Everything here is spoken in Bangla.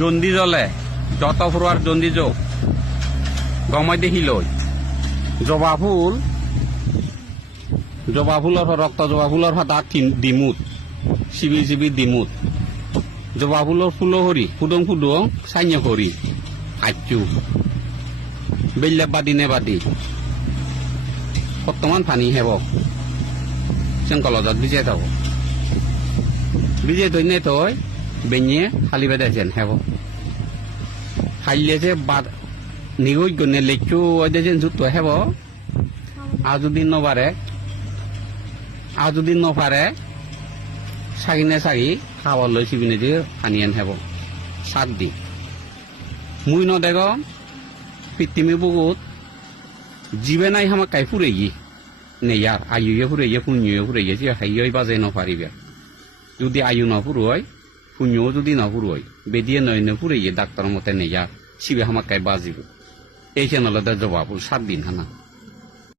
জন্দি জলে, যত ফুরার জন্দি যোগ, গমাই দেখিলৈ জবা ফুল, জবা ফুলৰ ৰক্ত জবা ফুলৰ সদাত ডিমুত, চিবি চিবি ডিমুত। জবা ফুলৰ ফুল সৰি ফুদং ফুদং, চাইন হরি আচু বেল্লা বাদিনে বাদি। বৰ্তমান পানী হেব চেংকলজত বিজয় থাকক বিজয় ধন্যে থৈ বেঙিয়ে খালি বেদা যেন হেব। খাইলে যে বাদ নিগৈ গনে লেচু অদে যেন জুত হেব। যদি নবাৰে আৰু যদি নপাৰে চাগিনে চাগি খাবলৈ চিবিনে দি সানি আন হেব। চাত দি মুই নদেগ পৃথিৱী বহুত। জীবে নাই হামাক কাই ফুৰে ই নেয়ার আয়ুয়ে ফুরাইয়ে পুণ্যয়ে ফুরাইয়ে যে হাইয়ে বাজে নপারিবে যদি আয়ু নপুরোয় পুণ্যও যদি নপুরোয় বেদিয়ে নয় নপুরাইয়ে ডাক্তার মতে নেয়া। শিবে হামাকায় বাজিব। এই চ্যানেলতে জবাবুল সাত দিন হানা